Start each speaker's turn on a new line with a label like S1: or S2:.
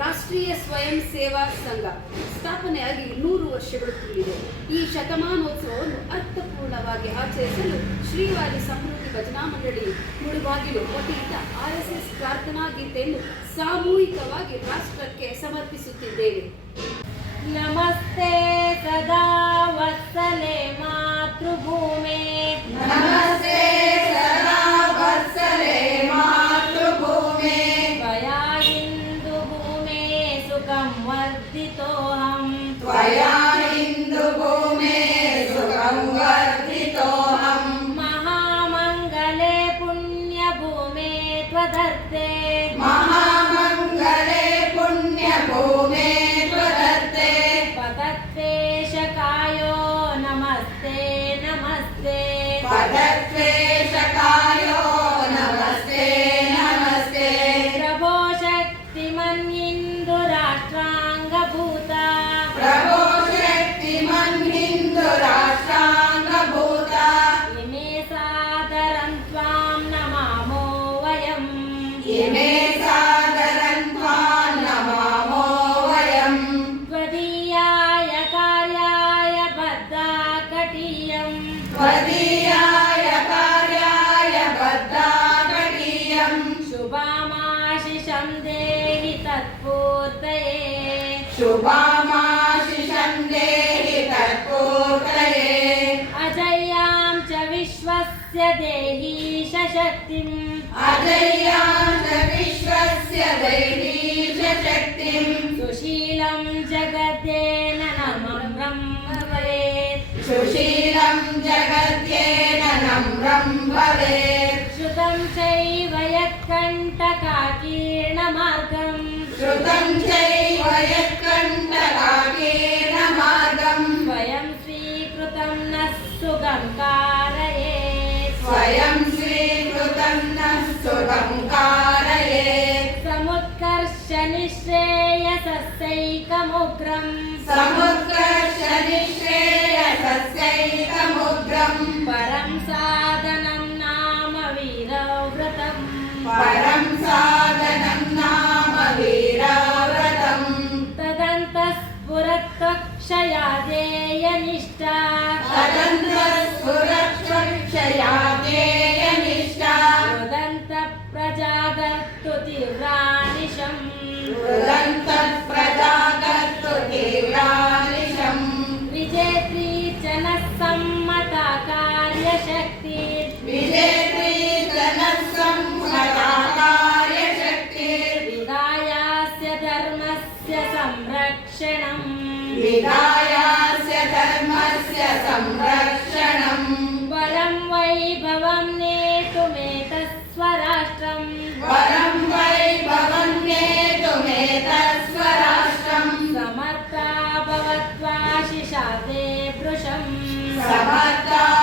S1: ರಾಷ್ಟ್ರೀಯ ಸ್ವಯಂ ಸೇವಾ ಸಂಘ ಸ್ಥಾಪನೆಯಾಗಿ ನೂರು ವರ್ಷಗಳು ತುಂಬಿದೆ. ಈ ಶತಮಾನೋತ್ಸವವನ್ನು ಅರ್ಥಪೂರ್ಣವಾಗಿ ಆಚರಿಸಲು ಶ್ರೀವಾರಿ ಸಮೃದ್ಧಿ ಭಜನಾ ಮಂಡಳಿ ಮುಳುಬಾಗಿಲು ವತಿಯಿಂದ ಆರ್ ಎಸ್ ಎಸ್ ಪ್ರಾರ್ಥನಾ ಗೀತೆಯನ್ನು ಸಾಮೂಹಿಕವಾಗಿ ರಾಷ್ಟ್ರಕ್ಕೆ ಸಮರ್ಪಿಸುತ್ತಿದ್ದೇವೆ.
S2: ನಮಸ್ತೆ ಸದಾ
S3: पतत्वेशकायो नमस्ते नमस्ते।
S2: पदत्वेषकायो नमस्ते नमस्ते।
S3: प्रभो शक्तिमन्यिन्दुराष्ट्राङ्गभूता शुभामाशिषं देहि तत्पूर्तये अजय्यां च विश्वस्य देहि शक्तिम्
S2: अजय्यां च विश्वस्य दैवीश शक्तिम्
S3: सुशीलं जगतेन नमं भवेत्
S2: सुशीलं जगत्येन नम्रं भवेत्
S3: यत्कण्टकाकीर्णमार्गम्
S2: श्रुतं चैव यत्कण्टकाकेन मार्गम्
S3: स्वयं स्वीकृतं नः सुगं कारयेत्।
S2: स्वयं स्वीकृतं नः सुखं कारयेत्।
S3: समुत्कर्ष निःश्रेयसस्यैकमुग्रम् परं साधनं नाम वीरव्रतम्। तदन्तः देयनिष्ठा
S2: तदन्तस्फुरक्षया देयनिष्ठा
S3: रुदन्त प्रजागर्तु तीव्रानिशम्
S2: रुदन्तप्रजागर्तु तीव्रानिशम्
S3: विजेत्री च नः सम्मता कार्यशक्ति
S2: विधायास्य धर्मस्य संरक्षणम्
S3: बलं वैभवं नेतुमेतस्वराष्ट्रम्
S2: बलं वैभवं नेतुमेतस्वराष्ट्रम् समर्था भवत्वा शिशाते भृशम् समर्था